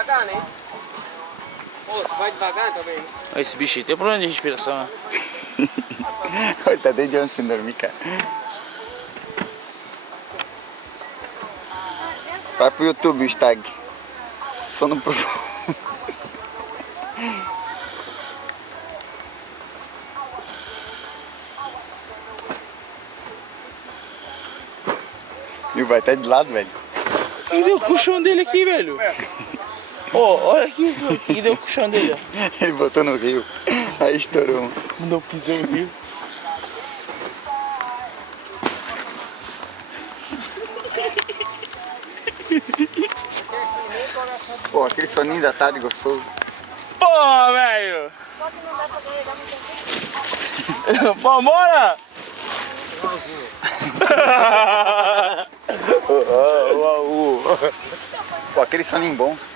devagar, né? Pô, vai devagar também. Esse bicho aí tem problema de respiração, né? Olha, tá desde ontem sem dormir, cara. Vai pro YouTube o Stag. Sono profundo. E vai até de lado, velho. Quem deu o colchão dele aqui, velho? Olha aqui, quem deu o colchão dele? Ele botou no rio. Aí estourou um. Não pisou no rio. Pô, aquele soninho da tarde gostoso. Porra, velho! Vambora! Pô, aquele soninho bom.